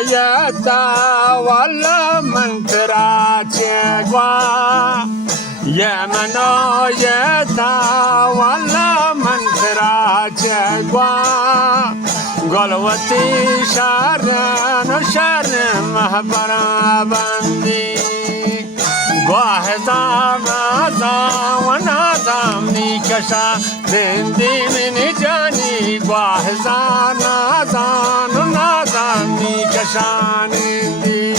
يتا ولا من تراجع يا منو يتا ولا من تراجع قلوتي شارن وشارن مهبرا بندي واحدا نازا ونازمني كشا بندي من جاني واحدا نازا ونازمني كشا نندي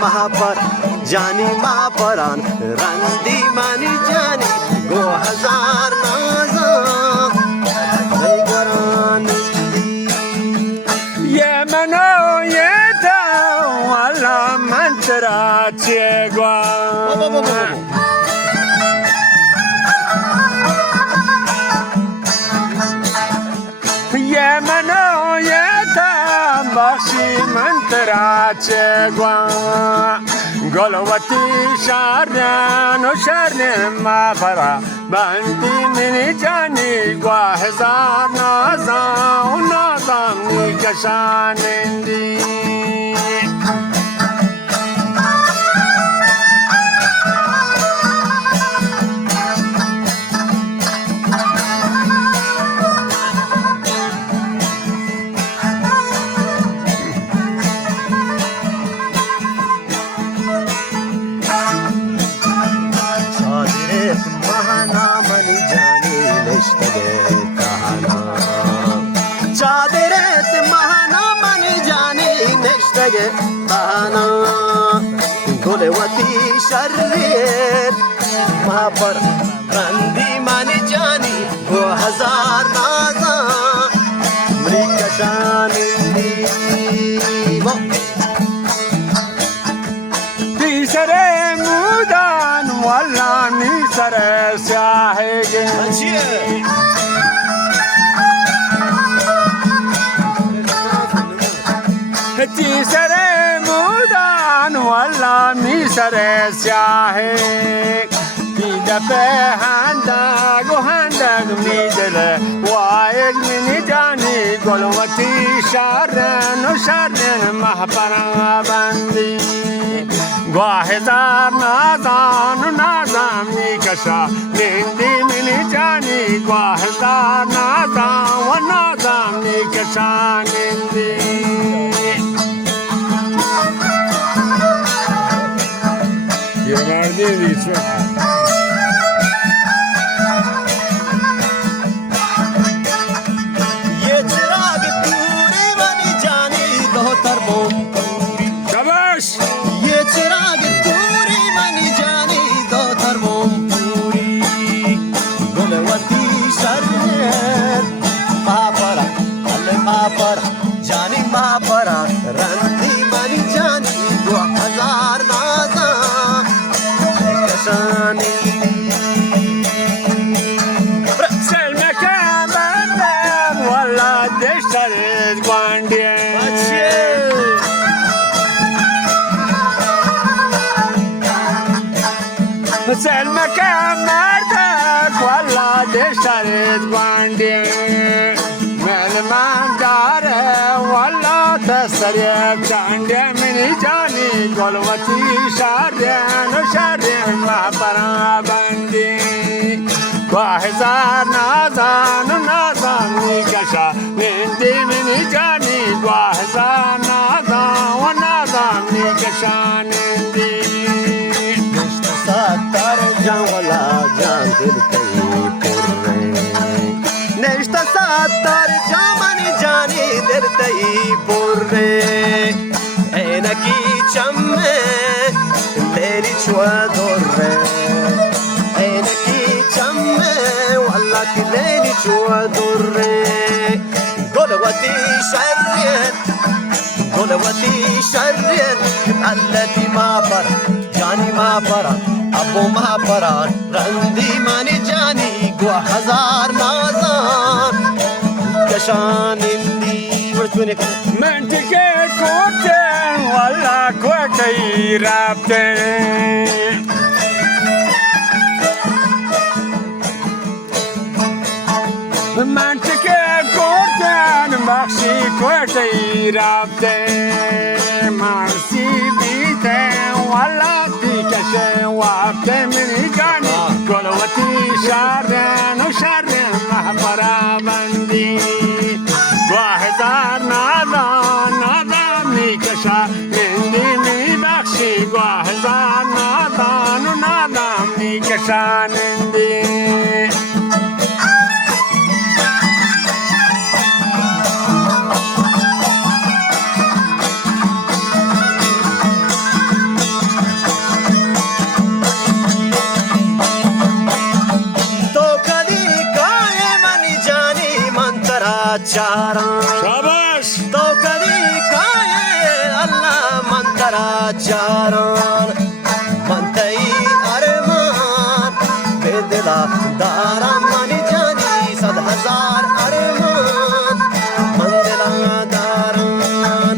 महापर जानी महापरान रंदी मानी जानी गो हजार नाजा ये मनो ये था वाला मंत्रा चेगवा ये मनो ये था बाशी मंत्रा चेगवा गलवती शारन शरण माफरा बंदी मिनी जानी ग्वाहजार नाजा नाजामी कशानंदी गुलवती शर्रीर महापर रंदी मानी जानी गो हजार नाजा मृकशानंदी तीसरे मुदान वाला मीसरे स्याहेगे तीसरे मुदान वाला मीसरे स्याहे दपे हंदग हंदग मीदले वायग मिनी जानी गलवती शरण शरण महपरा बंदी ग्वाहजार नाजान नाजामी कशा निंदी मिनी जानी ग्वाहजार नाजा व नाजामी कशा निंदी ये चिराग तूरे बनी जानी दो तरबों शाबाश ये चिराग तूरे बनी जानी दो तरबों पूरी गुलवती शर्रीर महापरा अल्ले महापरा जानी महापरा रंदी बनी जानी गो हजार नाजा سلمك مدام ولا تشتري قواندي سلمك مدام ولا تشتري قواندي من دار ولا تسريب جاندي من جاني قلوتي شارين وشارين محبرا بندي واحزار نازان نازاني كشا نندي من جاني واحزار نازان ونازاني كشا نندي ستر جان ولا جان دلتي پورے نشتا ستر جامانی جانی دلتي پورے اینکی چمے لیلی چوا دورے اینکی چمے والله لیلی چوا دورے گلوتی شریت گلوتی قلوتي شرين التي ما برا جاني ما برا أبو ما برا رندي ماني جاني قوى هزار نازان كشان اندي ورتوني من تكيت كوتين ولا كوكي رابتين من تكيت كوتين بخشي كوكي رابتين مرسي بيتين ولا تكشين وابتين من جاني قلوتي شارين وشارين محبرا بندي وهزار نادان نادان میکشا نندی میبخشی وهزار نادان و نادان میکشا نندی चारण शाबाश तो कदी काये अल्लाह मंतरा चारण मंतई अरमान बेदिला दारा मनी जानी 100,000 अरमान मंदिला दारान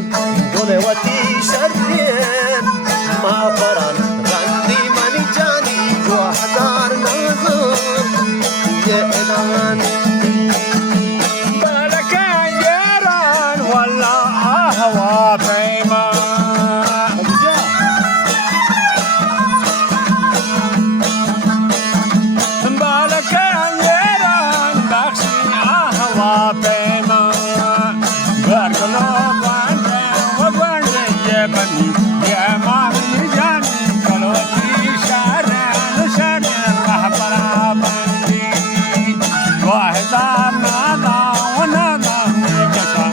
गोलेवती शर्रियन महापरान रंदी मनी जानी 2,000 नाज़ान ये ऐलान هوا بيما بالك يران بخشي هوا بيما برقلو بانده وبانده يبني يا مامي جاني قلوتي شارين وشارين رهبرا بندي وهزار نادا ونادا ميكشا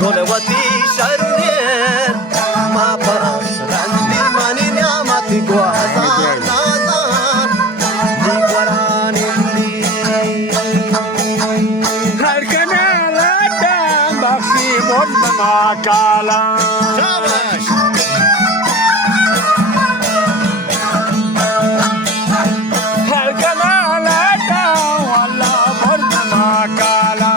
गोलवती शर्रियन मा परा रंदी मनी न्यामती गोहज़ार नाज़ान दीवारान इंदी घर कने लड्डम बख्शी बोल मा काला शाबाश घर कने लड्डम वाला बोल मा काला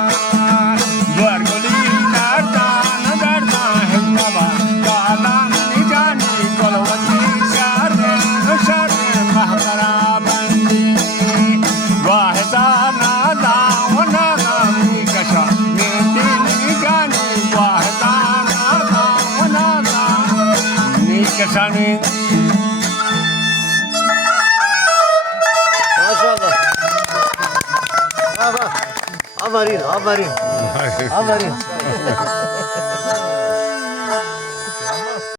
Kashani MashaAllah Afarin